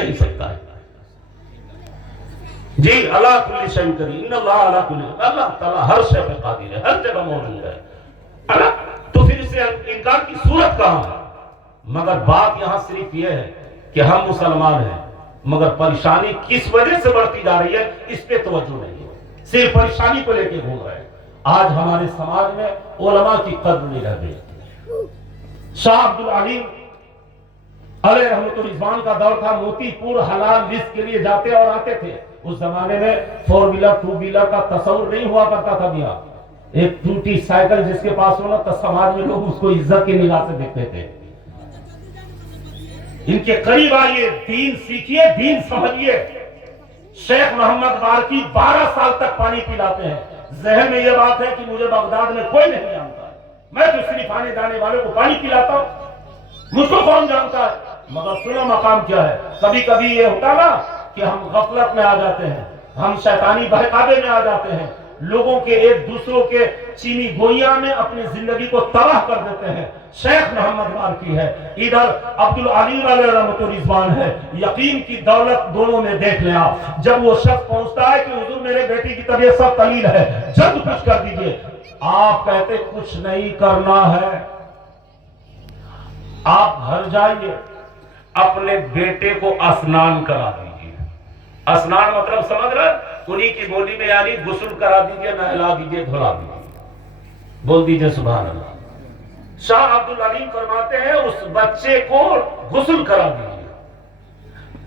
نہیں سکتا ہے. جی اللہ کل شیء قدیر، ان اللہ علی کل، اللہ تعالیٰ ہر شے پہ قادر ہے، ہر جگہ موجود ہے. تو پھر اسے انکار کی صورت کہاں ہے؟ مگر بات یہاں صرف یہ ہے کہ ہم مسلمان ہیں، مگر پریشانی کس وجہ سے بڑھتی جا رہی ہے اس پہ توجہ نہیں ہے، صرف پریشانی کو لے کے گھوم رہے ہیں. آج ہمارے سماج میں علماء کی قدر نہیں رہ گئی. شاہ عبد العلیم علیہ رحمت الرضوان کا دور تھا، موتی پور حلال رزق کے لیے جاتے اور آتے تھے. اس زمانے میں 4 ویلر 2 ویلر کا تصور نہیں ہوا کرتا تھا. دیا ایک ٹوٹی سائیکل جس کے پاس ہونا تو سماج میں لوگ اس کو عزت کی نگاہ سے دیکھتے تھے. ان کے قریب آئیے، دین سیکھیے، دین سمجھیے. شیخ محمد بارکی 12 سال تک پانی پلاتے ہیں. ذہن میں یہ بات ہے کہ مجھے بغداد میں کوئی نہیں جانتا ہے، میں تو صرف آنے جانے والے کو پانی پلاتا ہوں، مجھ کو کون جانتا ہے. مگر سنو مقام کیا ہے. کبھی کبھی یہ ہوتا نا کہ ہم غفلت میں آ جاتے ہیں، ہم شیطانی بہکاوے میں آ جاتے ہیں، لوگوں کے ایک دوسروں کے چینی گوئیاں میں اپنی زندگی کو تباہ کر دیتے ہیں. شیخ محمد بارکی ہے، ادھر عبد العلیم علیہ رحمت الرضوان ہے. یقین کی دولت دونوں میں دیکھ لیں آپ. جب وہ شخص پہنچتا ہے کہ حضور میرے بیٹی کی طبیعت سب قلیل ہے، جلد کچھ کر دیجئے، آپ کہتے کچھ نہیں کرنا ہے، آپ گھر جائیے، اپنے بیٹے کو اسنان کرا دیجئے. اسنان مطلب سمجھ رہے؟ انہی کی بولی میں یعنی غسل کرا دیجئے، نہلا دیجئے، دھلا دیجئے. بول دیجئے سبحان اللہ. شاہ عبد العلیم فرماتے ہیں اس بچے کو غسل کرا دیجئے.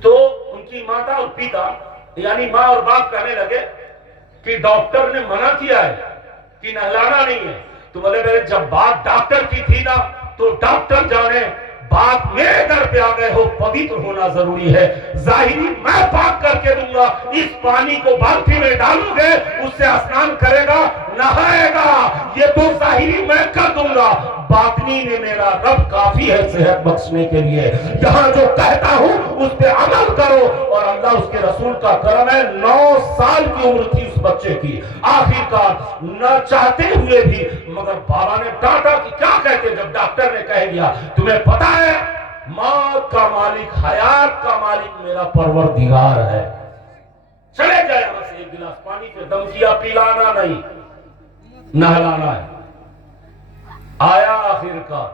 تو ان کی ماتا اور پتا یعنی ماں اور باپ کہنے لگے کہ ڈاکٹر نے منع کیا ہے کہ نہلانا نہیں ہے. تو بولے میرے جب بات ڈاکٹر کی تھی نا تو ڈاکٹر جانے، بات میرے در پہ آ گئے ہو، پویتر ہونا ضروری ہے. ظاہری میں پاک کر کے دوں گا، اس پانی کو بالٹی میں ڈالوں گے، اس سے اسنان کرے گا، نہائے گا، یہ تو ظاہری میں کر دوں گا. باطنی میں میرا رب کافی ہے صحت بخشنے کے لیے. جہاں جو کہتا ہوں اس پہ عمل کرو. اور اللہ اس کے رسول کا کرم ہے، 9 سال کی عمر تھی اس بچے کی. آخرکار نہ چاہتے ہوئے بھی مگر بابا نے ڈانٹا کہ کیا کہتے. جب ڈاکٹر نے کہہ دیا تمہیں پتا ہے موت کا مالک، حیات کا مالک میرا پروردگار ہے، چلے جائے یہاں سے. ایک گلاس پانی پہ دم کیا، پلانا نہیں، نہلانا ہے. آیا آخر کا،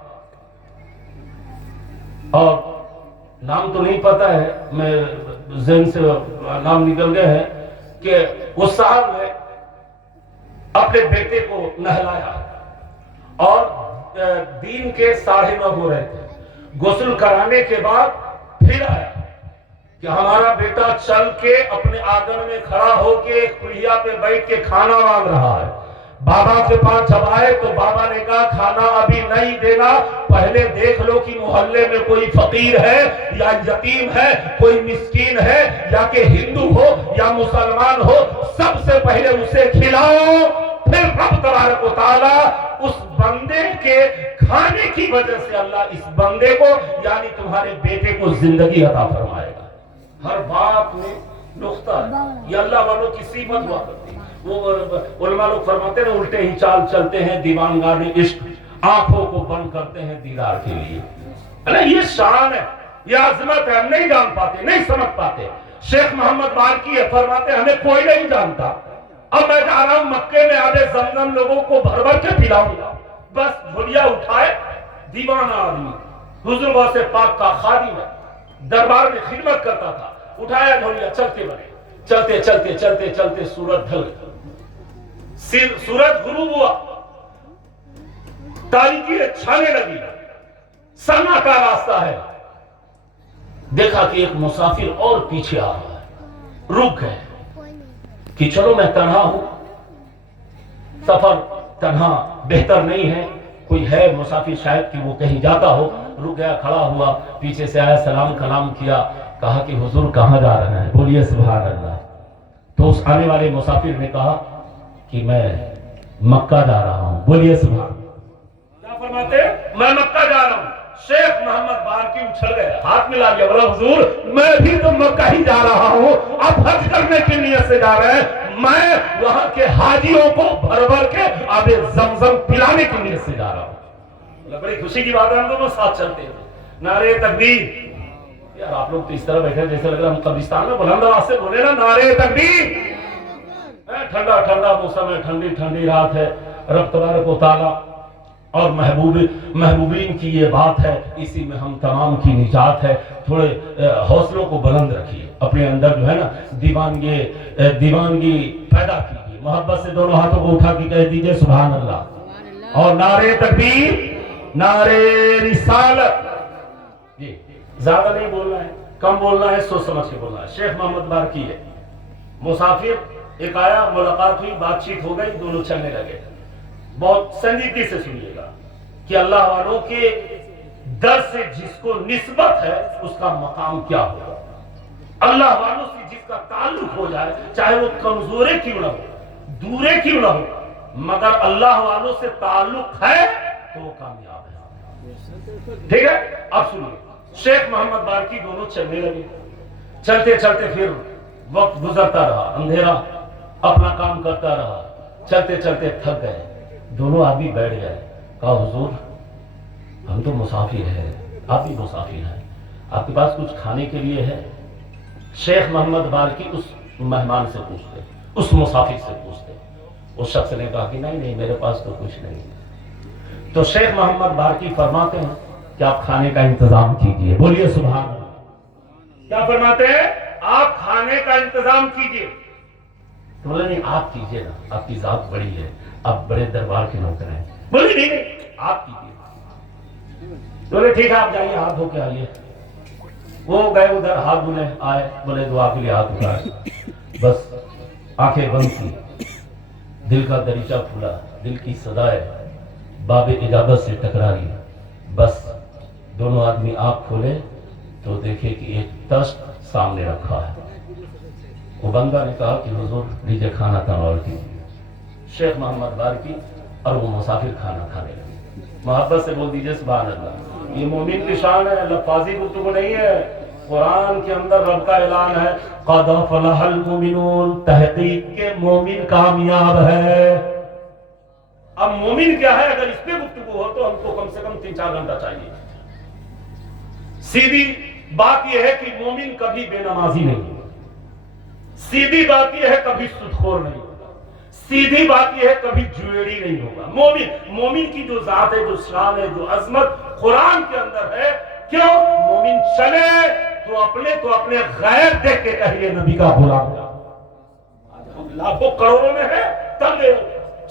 اور نام تو نہیں پتا ہے، میں ذہن سے نام نکل گئے ہیں، کہ اس صاحب نے اپنے بیٹے کو نہلایا اور دین کے 9:30 ہو رہے تھے. غسل کرانے کے بعد پھر آیا کہ ہمارا بیٹا چل کے اپنے آنگن میں کھڑا ہو کے ایک پڑھیا پہ بیٹھ کے کھانا مانگ رہا ہے. بابا کے پاس جب آئے تو بابا نے کہا کھانا ابھی نہیں دینا، پہلے دیکھ لو کہ محلے میں کوئی فقیر ہے یا یتیم ہے، کوئی مسکین ہے، یا کہ ہندو ہو یا مسلمان ہو، سب سے پہلے اسے کھلاؤ. پھر رب تبارک و تعالی اس بندے کے کھانے کی وجہ سے اللہ اس بندے کو یعنی تمہارے بیٹے کو زندگی عطا فرمائے گا. ہر بات میں نقطہ ہے. یہ اللہ والوں کی صفت ہوا کرتی. وہ علماء لوگ فرماتے ہیں الٹے ہی چال چلتے ہیں دیوانگان عشق، آنکھوں کو بند کرتے ہیں دیدار کے لیے. یہ شان ہے، یہ عظمت ہے، ہم نہیں جان پاتے، نہیں سمجھ پاتے. شیخ محمد بارکی فرماتے ہیں ہمیں کوئی نہیں جانتا. اب میں جا رہا ہوں مکے میں آبے زمزم لوگوں کو بھر بھر کے پلاؤں گا. بس بھولیا اٹھائے، دیوانہ آدمی، حضور غوث پاک کا خادم ہے، دربار میں خدمت کرتا تھا. اٹھایا ڈھولیا، چلتے بڑے، چلتے چلتے چلتے چلتے سورج ڈھل گئی، سورج غروب ہوا، تاریکی چھانے لگی، سنا کا راستہ ہے. دیکھا کہ ایک مسافر اور پیچھے آ رہا ہے. رک گئے کہ چلو میں تنہا ہوں، سفر تنہا بہتر نہیں ہے، کوئی ہے مسافر شاید کہ وہ کہیں جاتا ہو. رک گیا، کھڑا ہوا، پیچھے سے آیا، سلام کلام کیا، کہا کہ حضور کہاں جا رہے ہیں؟ بولیے سبحان اللہ. تو اس آنے والے مسافر نے کہا کہ میں مکہ جا رہا ہوں. بولیے سبحان اللہ. کیا فرماتے ہیں؟ میں مکہ جا رہا ہوں. شیخ محمد بارکی اچھل گئے، ہاتھ ملا لیا، بولا حضور میں بھی تو مکہ ہی جا رہا ہوں، آپ حج کرنے کی نیت سے جا رہے ہیں، میں وہاں کے حاجیوں کو بھر بھر کے آب زمزم پلانے کی نیت سے جا رہا ہوں. بڑی خوشی کی بات ہے، ہم دونوں ساتھ چلتے ہیں. نعرے تکبیر. یار آپ لوگ تو اس طرح بیٹھے جیسے لگ رہا ہم قبرستان میں، بلند آواز سے بولے نا نعرے تکبیر۔ ٹھنڈا ٹھنڈا موسم ہے، ٹھنڈی ٹھنڈی رات ہے، رب تبارک و تعالیٰ اور محبوبین کی یہ بات ہے، اسی میں ہم تمام کی نجات ہے۔ تھوڑے حوصلوں کو بلند رکھیے، اپنے اندر جو ہے نا دیوانگی پیدا کیجیے، محبت سے دونوں ہاتھوں کو اٹھا کے کہہ دیجئے سبحان اللہ، اور نعرے تکبیر، نعرے رسالت۔ جی زیادہ نہیں بولنا ہے، کم بولنا ہے، سوچ سمجھ کے بولنا ہے۔ شیخ محمد بارکی ہے، مسافر ایک آیا، ملاقات ہوئی، بات چیت ہو گئی، دونوں چلنے لگے۔ بہت سنجیدگی سے سنیے گا کہ اللہ والوں کے در سے جس کو نسبت ہے اس کا مقام کیا ہوگا۔ اللہ والوں سے جس کا تعلق ہو جائے، چاہے وہ کمزورے کیوں نہ ہو، دورے کیوں نہ ہو، مگر اللہ والوں سے تعلق ہے تو وہ کامیاب ہے۔ ٹھیک ہے، اب سنیے، شیخ محمد بارکی دونوں چلنے لگے، چلتے چلتے پھر وقت گزرتا رہا، اندھیرا اپنا کام کرتا رہا، چلتے چلتے تھک گئے، دونوں آدمی بیٹھ گئے، کہا حضور ہم تو مسافر ہیں، آپ بھی مسافر ہیں، آپ کے پاس کچھ کھانے کے لیے ہے؟ شیخ محمد بارکی اس مہمان سے پوچھتے، اس مسافر سے پوچھتے، اس شخص نے کہا کہ نہیں میرے پاس تو کچھ نہیں۔ تو شیخ محمد بارکی فرماتے ہیں کہ آپ کھانے کا انتظام کیجئے، بولیے سبحان اللہ۔ کیا فرماتے ہیں؟ آپ کھانے کا انتظام کیجئے۔ تو بولے نہیں آپ کیجئے نا، آپ کی ذات بڑی ہے، آپ بڑے دربار کے نوکر ہیں۔ بولے نہیں آپ کیجئے۔ بولے ٹھیک ہے آپ جائیے، ہاتھ دھو کے آئیے۔ وہ گئے ادھر، ہاتھ دھونے آئے، بولے دعا کے لیے ہاتھ اٹھائے، بس آنکھیں بند کی، دل کا دریچہ کھلا، دل کی صدائے باب اجابت سے ٹکرا رہی، بس دونوں آدمی آنکھ کھولے تو دیکھے کہ ایک تشت سامنے رکھا ہے۔ وہ بندہ نے کہا کہ حضور لیجیے کھانا تناول کیجیے۔ شیخ محمد بارکی اور وہ مسافر کھانا کھانے لگے۔ محبت سے بول دیجیے سبحان اللہ۔ یہ مومن کی شان ہے، لفاظی گفتگو نہیں ہے۔ قرآن کے اندر رب کا اعلان ہے قد افلح المؤمنون، تحقیق کے مومن کامیاب ہے۔ اب مومن کیا ہے؟ اگر اس پہ گفتگو ہو تو ہم کو کم سے کم 3-4 گھنٹہ چاہیے۔ سیدھی بات یہ ہے کہ مومن کبھی بے نمازی نہیں ہوگا، سیدھی بات یہ ہے کبھی سودخور نہیں ہوگا، سیدھی بات یہ ہے کبھی جویڑی نہیں ہوگا۔ مومن کی جو ذات ہے، جو شان ہے، جو عظمت قرآن کے اندر ہے، کیوں؟ مومن چلے تو اپنے غیر دیکھ کے کہیے نبی کا غلام۔ لاکھوں کروڑوں میں ہے تب وہ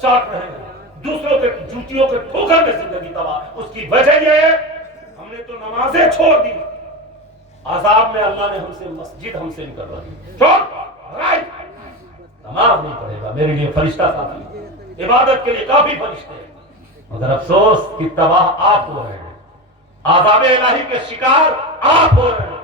چاٹ رہے ہیں، دوسروں کے جوتیوں کے ٹھوکر میں زندگی تباہ۔ اس کی وجہ یہ ہے ہم نے تو نمازیں چھوڑ دی، عذاب میں اللہ نے ہم سے مسجد ہم سے نکلوا دی۔ چھوڑ رائٹ، نماز نہیں پڑھے گا، میرے لیے فرشتہ کافی، عبادت کے لیے کافی فرشتے ہیں، مگر افسوس کہ تباہ آپ ہو رہے ہیں، عذاب الہی کے شکار آپ ہو رہے ہیں۔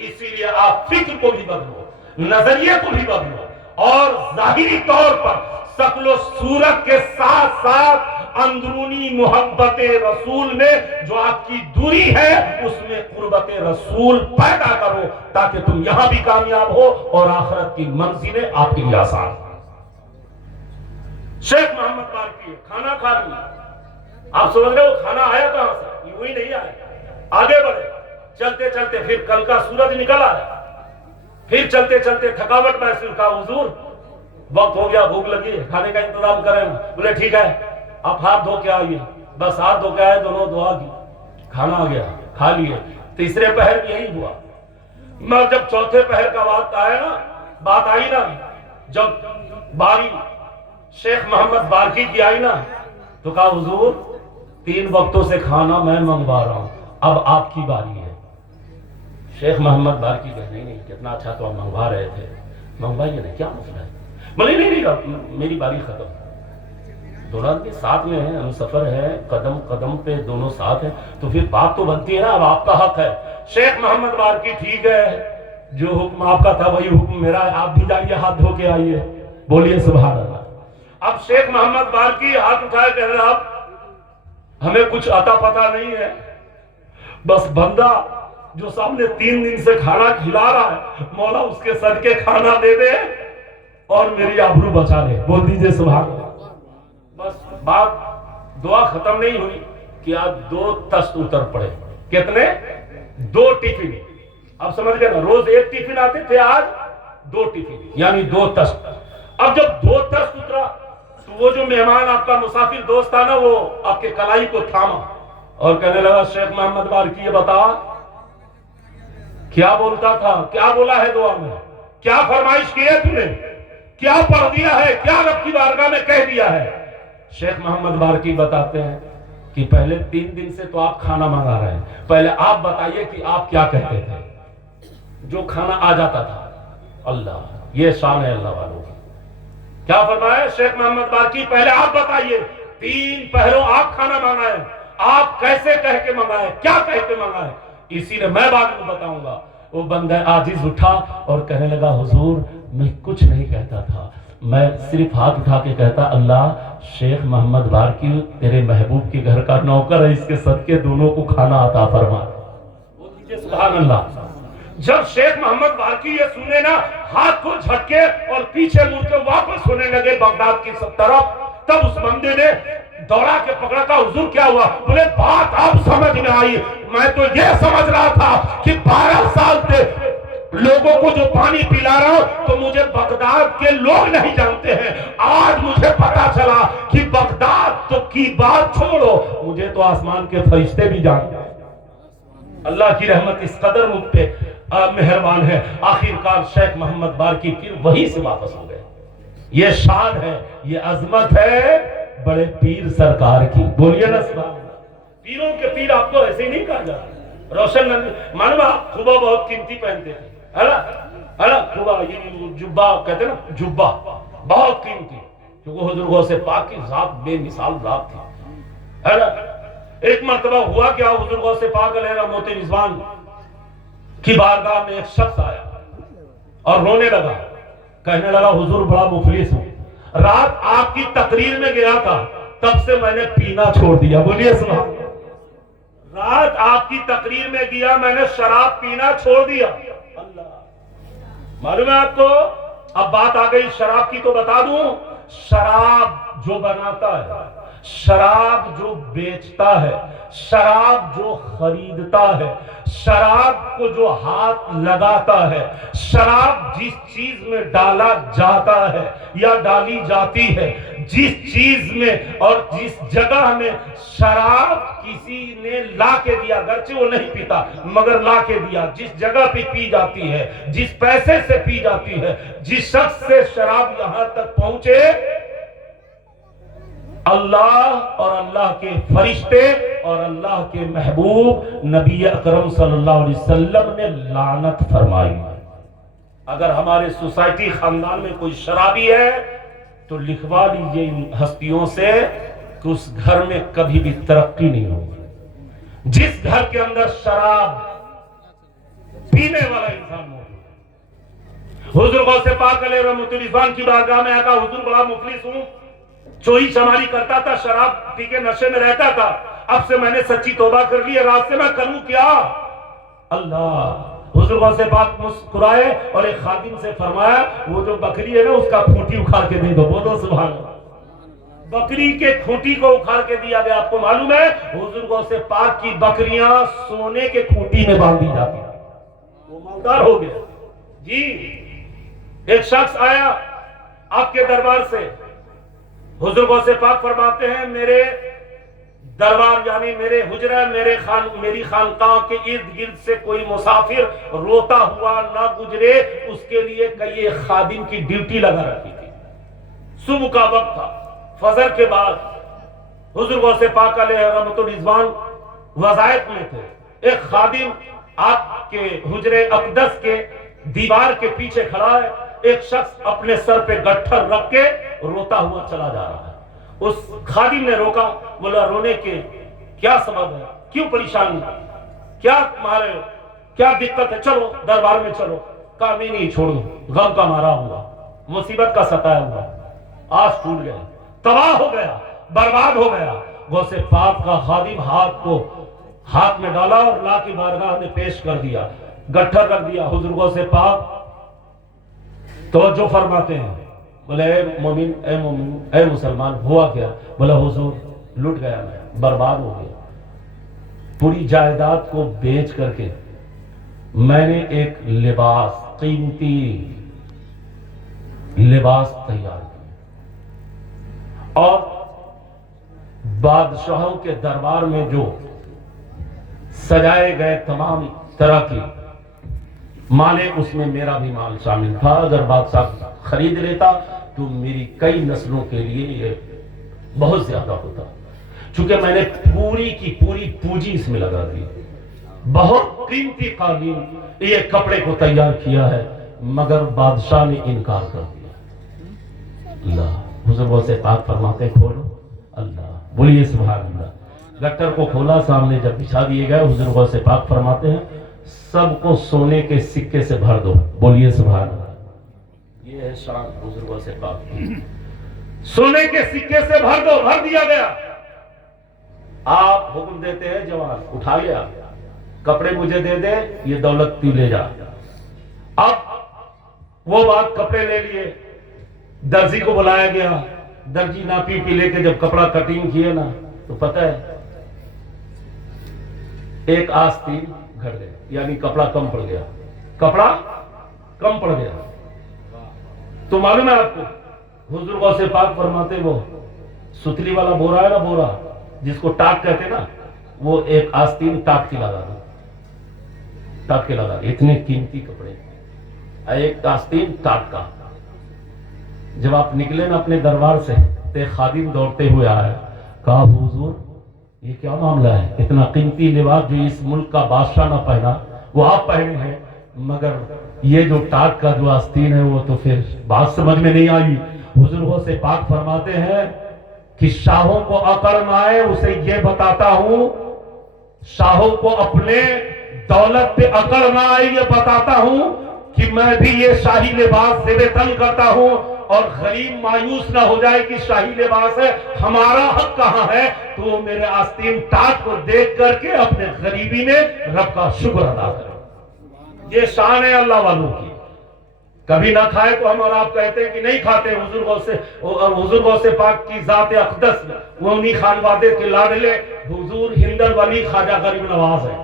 اسی لیے آپ فکر کو بھی بدلو، نظریے کو بھی بدلو، اور ظاہری طور پر شکل و صورت کے ساتھ ساتھ اندرونی محبت رسول میں جو آپ کی دوری ہے اس میں قربت رسول پیدا کرو، تاکہ تم یہاں بھی کامیاب ہو اور آخرت کی منزلیں آپ کے لیے آسان ہو۔ شیخ محمد بارکی کھانا کھا لیا، آپ سمجھ رہے ہو کھانا آیا کہاں سے؟ یوں ہی نہیں آیا، آگے بڑھے، چلتے چلتے پھر کل کا سورج نکل آیا، پھر چلتے چلتے تھکاوٹ محسوس کا، حضور وقت ہو گیا، بھوک لگی، کھانے کا انتظام کریں۔ بولے ٹھیک ہے آپ ہاتھ دھو کے آئیے، بس ہاتھ دھو کے آئے، دونوں دعا کی، کھانا آ گیا، کھا لیے۔ تیسرے پہر بھی یہی ہوا، مگر جب چوتھے پہر کا بات آئی نا، جب باری شیخ محمد بارکی کی آئی نا، تو کہا حضور 3 وقتوں سے کھانا میں منگوا رہا ہوں، اب آپ کی باری ہے۔ شیخ محمد بارکی کہنے نہیں کتنا اچھا تو آپ منگوا رہے تھے، منگوائیے نا، کیا مسئلہ ہے؟ بولے نہیں میری باری ختم، دونوں آدمی ساتھ میں ہیں، ہم سفر ہے، قدم قدم پہ دونوں ساتھ ہیں، تو پھر بات تو بنتی ہے نا، اب آپ کا حق ہے۔ شیخ محمد بارکی ٹھیک ہے، جو حکم آپ کا تھا وہی حکم میرا ہے، آپ بھی جائیے ہاتھ دھو کے آئیے، بولیے سبحان اللہ۔ اب شیخ محمد بارکی ہاتھ اٹھائے کہہ رہے آپ ہمیں کچھ عطا پتا نہیں ہے، بس بندہ جو سامنے 3 دن سے کھانا کھلا رہا ہے، مولا اس کے صدقے کھانا دے دے اور میری آبرو بچا لے، بول دیجئے سبحان اللہ۔ بس بات دعا ختم نہیں ہوئی کہ آج 2 تشت اتر پڑے، کتنے؟ 2 ٹفن آپ سمجھ گئے نا, روز ایک ٹفن آتے تھے, آج 2 ٹفن, یعنی 2 تشت. اب جب 2 تشت اترا تو وہ جو مہمان آپ کا مسافر دوست تھا نا, وہ آپ کے کلائی کو تھاما اور کہنے لگا شیخ محمد بارکی یہ بتا کیا بولتا تھا, کیا بولا ہے دعا میں, کیا فرمائش کی ہے تم نے, کیا پڑھ دیا ہے, کیا رب کی بارگاہ میں کہہ دیا ہے. شیخ محمد بارکی بتاتے ہیں کہ پہلے 3 دن سے تو آپ کھانا منگا رہے ہیں, پہلے آپ بتائیے کہ آپ کیا کہتے تھے جو کھانا آ جاتا تھا. اللہ, یہ شان ہے اللہ والوں کی. کیا فرمایا شیخ محمد بارکی, پہلے آپ بتائیے 3 پہروں آپ کھانا منگائے, آپ کیسے کہہ کے منگائے, کیا کہہ کے منگائے. اسی لیے میں بعد میں بتاؤں گا. وہ بندہ عاجز اٹھا اور کہنے لگا حضور میں کچھ نہیں کہتا تھا, میں صرف ہاتھ اٹھا کے کہتا اللہ شیخ محمد بارکی تیرے محبوب کے گھر کا نوکر ہے, اس کے صدقے دونوں کو کھانا عطا فرما. سبحان اللہ. جب شیخ محمد بارکی یہ سنے نا, ہاتھ کو جھٹکے اور پیچھے مڑ کے واپس ہونے لگے بغداد کی طرف, تب اس بندے نے دوڑا کے پکڑا, کا حضور کیا ہوا, بولے بات آپ سمجھ میں آئی, میں تو یہ سمجھ رہا تھا کہ 12 سال سے لوگوں کو جو پانی پلا رہا ہوں تو مجھے بغداد کے لوگ نہیں جانتے ہیں, آج مجھے پتا چلا کہ بغداد تو کی بات چھوڑو, مجھے تو آسمان کے فرشتے بھی جانتے ہیں. اللہ کی رحمت اس قدر مجھ پہ مہربان ہے. آخرکار شیخ محمد بارکی پھر وہی سے واپس ہو گئے. یہ شان ہے, یہ عظمت ہے بڑے پیر سرکار کی. بولیے نا سبحان اللہ. پیروں کے پیر آپ کو ایسے ہی نہیں کہا جاتا. روشن معلوم آپ خوبا بہت قیمتی پہنتے تھے, ہے نا خوبا, یہ جبا کہتے ہیں نا, جبا بہت قیمتی, کیونکہ حضور غوث پاک کی ذات بے مثال ذات تھی, ہے نا. ایک مرتبہ ہوا کیا, حضور غوث پاک علیہ رحمت رضوان کی بارگاہ میں ایک شخص آیا اور رونے لگا, کہنے لگا حضور بڑا مفلس ہوں, رات آپ کی تقریر میں گیا تھا تب سے میں نے پینا چھوڑ دیا. بولیے سبحان اللہ. رات آپ کی تقریر میں گیا, میں نے شراب پینا چھوڑ دیا. اللہ, معلوم ہے آپ کو. اب بات آ گئی شراب کی تو بتا دوں, شراب جو بناتا ہے, شراب جو بیچتا ہے, شراب جو خریدتا ہے, شراب کو جو ہاتھ لگاتا ہے, شراب جس چیز میں ڈالا جاتا ہے یا ڈالی جاتی ہے, جس چیز میں اور جس جگہ میں شراب کسی نے لا کے دیا, گرچہ وہ نہیں پیتا مگر لا کے دیا, جس جگہ پہ پی جاتی ہے, جس پیسے سے پی جاتی ہے, جس شخص سے شراب یہاں تک پہنچے, اللہ اور اللہ کے فرشتے اور اللہ کے محبوب نبی اکرم صلی اللہ علیہ وسلم نے لعنت فرمائی. اگر ہمارے سوسائٹی خاندان میں کوئی شرابی ہے تو لکھوا لیجئے ان ہستیوں سے کہ اس گھر میں کبھی بھی ترقی نہیں ہوگی. جس گھر کے اندر شراب پینے والا انسان موجود, حضور غوث پاک علیہ رحمت رضوان کی بارگاہ میں آقا حضور بڑا مفلس ہوں, چوری چماری کرتا تھا, شراب پی کے نشے میں رہتا تھا, اب سے میں نے سچی توبہ کر لی ہے, رات سے میں کروں کیا. اللہ, حضور غوث پاک مسکرائے اور ایک خادم سے فرمایا وہ جو بکری ہے نا اس کا کھوٹی اکھاڑ کے دے دو. بولو سبحان اللہ. بکری کے کھوٹی کو اکھاڑ کے دیا گیا. آپ کو معلوم ہے حضور غوث پاک کی بکریاں سونے کے کھوٹی میں باندھی جاتی ہیں, وہ مالدار ہو گیا. جی, ایک شخص آیا آپ کے دربار سے, حضور غوث پاک فرماتے ہیں میرے دربار یعنی میرے حجرہ, میری خانقاہ کے ارد گرد سے کوئی مسافر روتا ہوا نہ گزرے, اس کے لیے کئی خادم کی ڈیوٹی لگا رکھی تھی. صبح کا وقت تھا, فجر کے بعد حضور غوث پاک علیہ رحمت رضوان وظائف میں تھے. ایک خادم آپ کے حجرے اقدس کے دیوار کے پیچھے کھڑا ہے, ایک شخص اپنے سر پہ گٹھر رکھ کے روتا ہوا چلا جا رہا ہے. اس خادم نے روکا, بولا رونے کے کیا سبب ہے, کیوں پریشانی, کیا تمہارے کیا دقت ہے, چلو دربار میں چلو. کہا نہیں چھوڑو, غم کا مارا ہوا, مصیبت کا ستایا ہوا, آس ٹوٹ گیا, تباہ ہو گیا, برباد ہو گیا. غوث پاک کا خادم ہاتھ میں ڈالا اور لا کی بارگاہ میں پیش کر دیا, گٹھر رکھ دیا. حضور غوث پاک توجہ فرماتے ہیں, بولے اے مومن اے مسلمان, ہوا کیا؟ بولا حضور لٹ گیا, میں برباد ہو گیا, پوری جائیداد کو بیچ کر کے میں نے ایک لباس، قیمتی لباس تیار کیا اور بادشاہوں کے دربار میں جو سجائے گئے تمام طرح کی مالے، اس میں میرا بھی مال شامل تھا۔ اگر بادشاہ خرید لیتا تو میری کئی نسلوں کے لیے یہ بہت زیادہ ہوتا، چونکہ میں نے پوری کی پوری پونجی اس میں لگا دی۔ بہت قیمتی قالین، یہ کپڑے کو تیار کیا ہے، مگر بادشاہ نے انکار کر دیا۔ اللہ بزرگوں سے پاک فرماتے کھولو، اللہ بولیے سبحان اللہ۔ گٹر کو کھولا، سامنے جب بچھا دیے گئے، بزرگوں سے پاک فرماتے ہیں سب کو سونے کے سکے سے بھر دو، بولیے سبحان اللہ۔ یہ ہے شان بزرگوں سے پاک، سونے کے سکے سے بھر دو، بھر دیا گیا۔ آپ حکم دیتے ہیں جوان اٹھا لیا، کپڑے مجھے دے دے، یہ دولت تو لے جا۔ اب وہ بات، کپڑے لے لیے، درزی کو بلایا گیا، درجی ناپی پی لے کے جب کپڑا کٹنگ کیے نا تو پتہ ہے ایک آستین گھٹ گئے، یعنی کپڑا کم پڑ گیا، کپڑا کم پڑ گیا۔ تو معلوم ہے آپ کو، حضور سے پاک فرماتے وہ ستلی والا بورا ہے نا، بورا جس کو ٹاک کہتے نا، وہ ایک آستین ٹاک کی لگا دو، ٹاک کے لگا، اتنے قیمتی کپڑے، ایک آستین ٹاک کا۔ جب آپ نکلے نا اپنے دربار سے تو ایک خادم دوڑتے ہوئے آیا، کہا حضور یہ کیا معاملہ ہے؟ اتنا قیمتی لباس جو اس ملک کا بادشاہ نہ پہنا وہ آپ پہنے ہیں، مگر یہ جو ٹاک کا جو آستین ہے وہ تو پھر بات سمجھ میں نہیں آئی۔ حضور سے پاک فرماتے ہیں کہ شاہوں کو عقل نہ آئے، اسے یہ بتاتا ہوں، شاہوں کو اپنے دولت پہ عقل نہ آئے یہ بتاتا ہوں کہ میں بھی یہ شاہی لباس زیب تن کرتا ہوں، اور غریب مایوس نہ ہو جائے کہ شاہی لباس ہے، ہمارا حق کہاں ہے؟ تو میرے آستین ٹاک کو دیکھ کر کے اپنے غریبی میں رب کا شکر ادا کرے۔ یہ شان ہے اللہ والوں کی۔ کبھی نہ کھائے تو ہم اور آپ کہتے ہیں کہ نہیں کھاتے، حضور سے پاک کی ذات اقدس، وہ انہی خانوادے کے لاڈلے حضور ہندل ولی خواجہ غریب نواز ہے،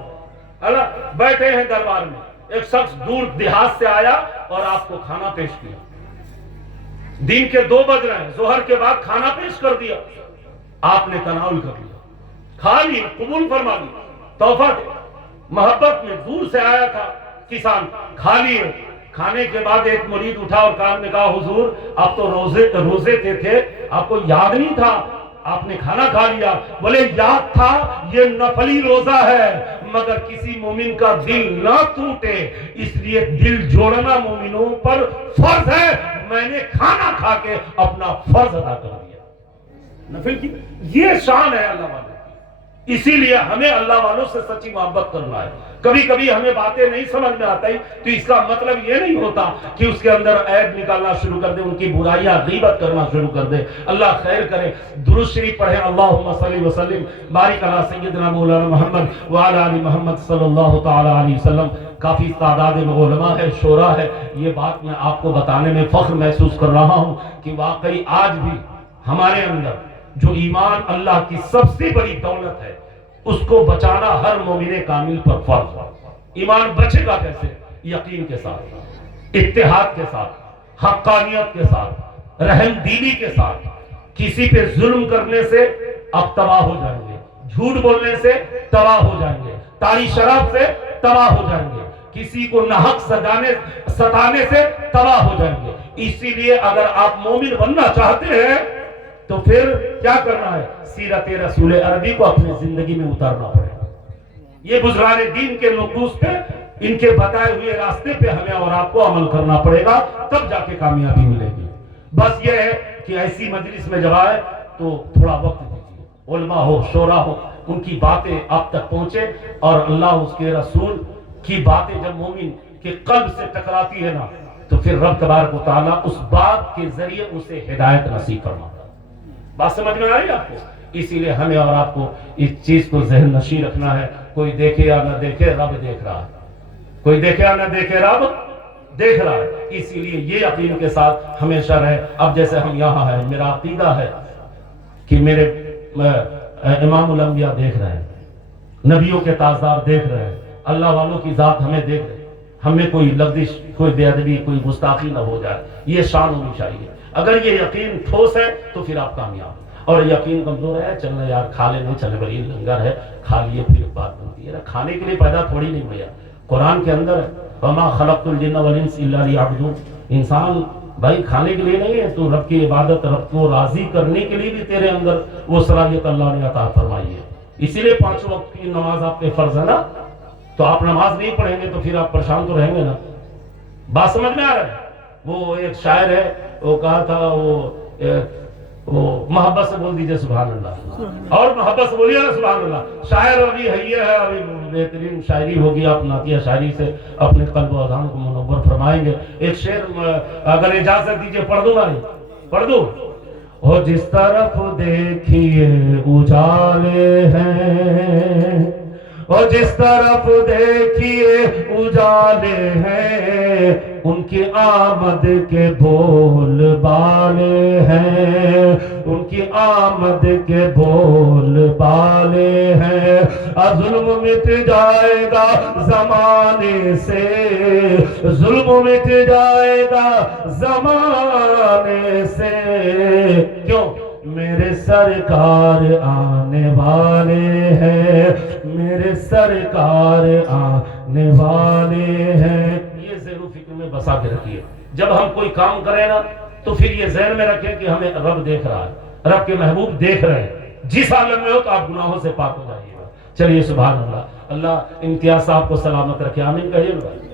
بیٹھے ہیں دربار میں، ایک شخص دور دیہات سے آیا اور آپ کو کھانا پیش کیا۔ دن کے 2 بج رہے ہیں، ظہر کے بعد کھانا پیش کر دیا، آپ نے تناول کر لیا، کھا لی، قبول فرما لی، تحفہ دے، محبت میں دور سے آیا تھا کسان، کھا لیے۔ کھانے کے بعد ایک مرید اٹھا اور کان میں کہا حضور آپ تو روزے تھے، آپ کو یاد نہیں تھا، آپ نے کھانا کھا لیا۔ بولے یاد تھا، یہ نفلی روزہ ہے، مگر کسی مومن کا دل نہ ٹوٹے اس لیے دل جوڑنا مومنوں پر فرض ہے، میں نے کھانا کھا کے اپنا فرض ادا کر دیا۔ نفل کی یہ شان ہے اللہ والوں کی، اسی لیے ہمیں اللہ والوں سے سچی محبت کرنا ہے۔ کبھی کبھی ہمیں باتیں نہیں سمجھ میں آتی تو اس کا مطلب یہ نہیں ہوتا کہ اس کے اندر عیب نکالنا شروع کر دے، ان کی برائیاں غیبت کرنا شروع کر دے۔ اللہ خیر کرے، درود شریف پڑھیں، اللہم صلی وسلم بارک علی سیدنا مولانا محمد وعلی آل محمد صلی اللہ تعالی علیہ وسلم۔ کافی تعداد میں علماء ہے، شورا ہے، یہ بات میں آپ کو بتانے میں فخر محسوس کر رہا ہوں کہ واقعی آج بھی ہمارے اندر جو ایمان اللہ کی سب سے بڑی دولت ہے اس کو بچانا ہر مومن کامل پر فرض ہے۔ ایمان بچے گا کیسے؟ یقین کے ساتھ، اتحاد کے ساتھ، حقانیت کے ساتھ، رحم دلی کے ساتھ۔ کسی پہ ظلم کرنے سے آپ تباہ ہو جائیں گے، جھوٹ بولنے سے تباہ ہو جائیں گے، تاری شراب سے تباہ ہو جائیں گے، کسی کو ناحق ستانے سے تباہ ہو جائیں گے۔ اسی لیے اگر آپ مومن بننا چاہتے ہیں تو پھر کیا کرنا ہے؟ سیرت رسول عربی کو اپنے زندگی میں اتارنا پڑے گا۔ یہ بزرگان دین کے نقوص پہ، ان کے بتائے ہوئے راستے پہ ہمیں اور آپ کو عمل کرنا پڑے گا، تب جا کے کامیابی ملے گی۔ بس یہ ہے کہ ایسی مجلس میں جب آئے تو تھوڑا وقت دیجیے، علماء ہو، شورا ہو، ان کی باتیں آپ تک پہنچے، اور اللہ اس کے رسول کی باتیں جب مومن کے قلب سے ٹکراتی ہے نا تو پھر رب تبارک و تعالیٰ اس بات کے ذریعے اسے ہدایت نصیب فرماتا ہے۔ بات سمجھ میں آ رہی ہے آپ کو؟ اسی لیے ہمیں اور آپ کو اس چیز کو ذہن نشین رکھنا ہے، کوئی دیکھے یا نہ دیکھے رب دیکھ رہا ہے، کوئی دیکھے یا نہ دیکھے رب دیکھ رہا ہے۔ اسی لیے یہ یقین کے ساتھ ہمیشہ رہے۔ اب جیسے ہم یہاں ہیں، میرا عقیدہ ہے کہ میرے امام الانبیاء دیکھ رہے ہیں، نبیوں کے تاجدار دیکھ رہے ہیں، اللہ والوں کی ذات ہمیں دیکھ رہے ہیں۔ ہمیں کوئی لفظ، کوئی بے ادبی، کوئی گستاخی نہ ہو جائے، یہ شان ہونی چاہیے۔ اگر یہ یقین ٹھوس ہے تو پھر آپ کامیاب، اور یقین کمزور ہے، چلنا یار کھا لے، نہیں چلے بھائی لنگر ہے کھا لیے، پھر بات بنتی ہے نا، کھانے کے لیے پیدا تھوڑی نہیں ہویا۔ قرآن کے اندر ہے وما خلقت الجن والانس الا لیعبدون، انسان بھائی کھانے کے لیے نہیں ہے، تو رب کی عبادت، رب کو راضی کرنے کے لیے بھی تیرے اندر وہ صلاحیت اللہ نے عطا فرمائی ہے۔ اسی لیے 5 وقت کی نماز آپ پہ فرض ہے نا، تو آپ نماز نہیں پڑھیں گے تو پھر آپ پریشان تو رہیں گے نا۔ بات سمجھ میں آ رہا ہے؟ وہ ایک شاعر ہے، وہ کہا تھا وہ محبت سے بول دیجئے سبحان اللہ، اور محبت سے بولیے نا سبحان اللہ۔ شاعر ابھی ہے، ابھی بہترین شاعری ہوگی، آپ نعتیہ شاعری سے اپنے قلب و اذہان کو منور فرمائیں گے۔ ایک شعر اگر اجازت دیجئے پڑھ دوں گا، نہیں پڑھ دوں؟ اور جس طرف دیکھیے اجالے ہیں، اور جس طرف دیکھیے اجالے ہیں، ان کی آمد کے بول بالے ہیں، ان کی آمد کے بول بالے ہیں۔ ظلم مٹ جائے گا زمانے سے، ظلم مٹ جائے گا زمانے سے، کیوں؟ میرے سرکار آنے والے ہیں، میرے سرکار آنے والے ہیں۔ یہ ذہن و فکر میں بسا کے رکھیے، جب ہم کوئی کام کریں نا تو پھر یہ ذہن میں رکھیں کہ ہمیں رب دیکھ رہا ہے، رب کے محبوب دیکھ رہے ہیں۔ جس عالم میں ہو تو آپ گناہوں سے پاک ہو جائیے گا۔ چلیے سبحان اللہ، اللہ امتیاز صاحب کو سلامت رکھے، آمین کہیے نا بھائی۔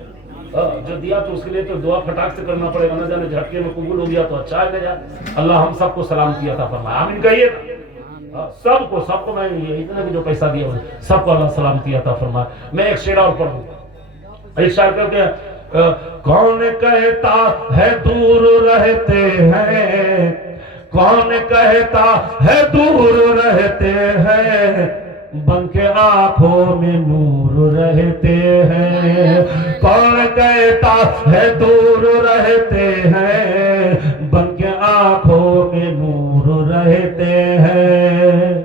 جو دیا تو اس کے لیے تو دعا پھٹاک سے کرنا پڑے گا، نہ جانے جھٹکے میں قبول ہو گیا تو اچھا ہے جائے۔ اللہ ہم سب کو سلامتی عطا فرمائے، آمین کہیے نا۔ سب کو میں یہ اتنا بھی جو پیسہ دیا سب کو اللہ سلامتی عطا فرمائے۔ میں ایک شعر اور پڑھوں، ایک شعر کہتے ہیں کون کہتا ہے دور رہتے ہیں، کون کہتا ہے دور رہتے ہیں، بن کے آنکھوں میں نور رہتے ہیں۔ کون کہتا ہے دور رہتے ہیں، بن کے آنکھوں میں نور رہتے ہیں۔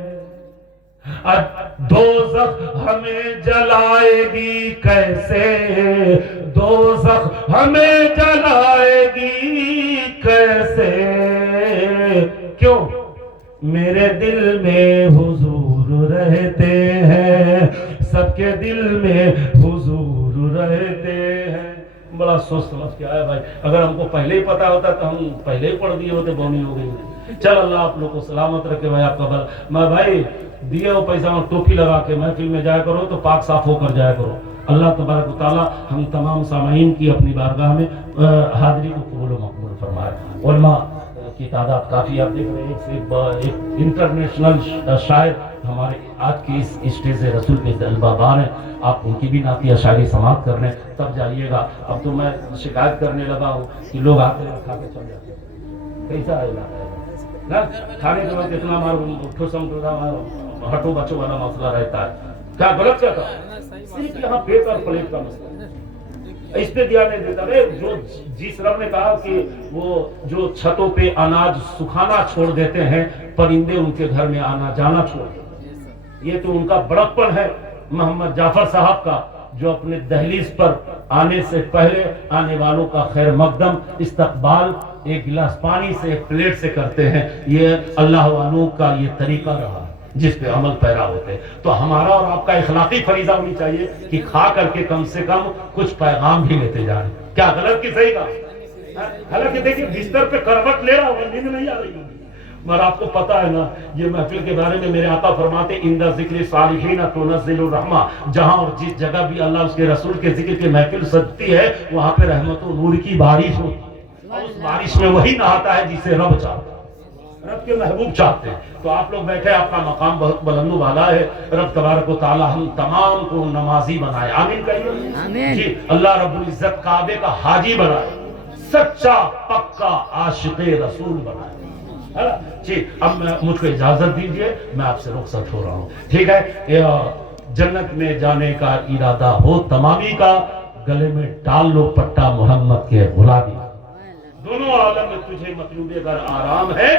دوزخ ہمیں جلائے گی کیسے، دوزخ ہمیں جلائے گی کیسے، کیوں؟ میرے دل میں حضور رہتے ہیں، سب کے دل میں حضور رہتے ہیں۔ بڑا سوچ سمجھ کے آیا بھائی، اگر ہم کو پہلے ہی پتا ہوتا تو ہم پہلے ہی پڑھ دیے ہوتے، بونی ہو گئی۔ چل اللہ آپ لوگ کو سلامت رکھے بھائی، آپ کا بھلا۔ میں بھائی دیے وہ پیسہ میں ٹوپی لگا کے محفل میں جایا کرو تو پاک صاف ہو کر جایا کرو۔ اللہ تبارک و تعالی ہم تمام سامعین کی اپنی بارگاہ میں حاضری کو قبول و مقبول فرمائے۔ علماء کی تعداد کافی، آپ دیکھ رہے ہیں ایک انٹرنیشنل شاعر ہمارے آج کی اس اسٹیج رسول کے جلوہ ہیں، آپ ان کی بھی نعتیہ شاعری سماعت کرنے تب جائیے گا۔ اب تو میں شکایت کرنے لگا ہوں کہ لوگ آتے ہیں کھا کے چل جاتے ہیں، کیسا ہے نا کھانے کے وقت اتنا ہٹو بچوں والا مسئلہ رہتا ہے۔ کیا غلط کیا تھا؟ صرف یہاں پیٹ اور پلیٹ کا مسئلہ ہے، اس پہ دھیان نہیں دیتا۔ جو جس رب نے کہا کہ وہ جو چھتوں پہ اناج سکھانا چھوڑ دیتے ہیں، پرندے ان کے گھر میں آنا جانا چھوڑ دیتے ہیں، یہ تو ان کا بڑکپن ہے۔ محمد جعفر صاحب کا جو اپنے دہلیز پر آنے سے پہلے آنے والوں کا خیر مقدم استقبال ایک گلاس پانی سے ایک پلیٹ سے کرتے ہیں، یہ اللہ والوں کا یہ طریقہ رہا جس پہ عمل پیرا ہوتے ہیں۔ تو ہمارا اور آپ کا اخلاقی فریضہ ہونی چاہیے کہ کھا کر کے کم سے کم کچھ پیغام بھی لیتے جائیں۔ کیا غلط کی صحیح کا؟ حالانکہ دیکھیں بستر پہ کروٹ لے رہا ہوگا، نیند نہیں آ رہی ہوگی، مگر آپ کو پتا ہے نا یہ محفل کے بارے میں میرے آقا فرماتے عند ذکر صالحین تنزل الرحمہ، جہاں اور جس جگہ بھی اللہ اس کے رسول کے ذکر کی محفل سجتی ہے وہاں پہ رحمت و نور کی بارش ہوتی ہے، اور اس بارش میں وہی نہاتا ہے جسے رب چاہتا ہے، رب کے محبوب چاہتے ہیں۔ تو آپ لوگ بیٹھے، آپ کا مقام بہت بلند و بالا ہے، رب تبارک و تعالی ہم تمام کو نمازی بنائے، آمین کہیے آمین جی۔ اللہ رب العزت کعبے کا حاجی بنائے، سچا پکا عاشق رسول بنائے جی۔ اب مجھ کو اجازت دیجئے، میں آپ سے رخصت ہو رہا ہوں، ٹھیک ہے؟ جنت میں جانے کا ارادہ ہو تمامی کا، گلے میں ڈال لو پٹا محمد کے غلامی، دونوں عالم میں تجھے مطلوب اگر آرام ہے،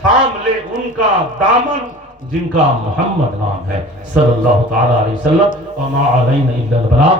تھام لے ان کا دامن جن کا محمد نام ہے، صلی اللہ تعالی علیہ وسلم۔ وما علینا الا البلاغ۔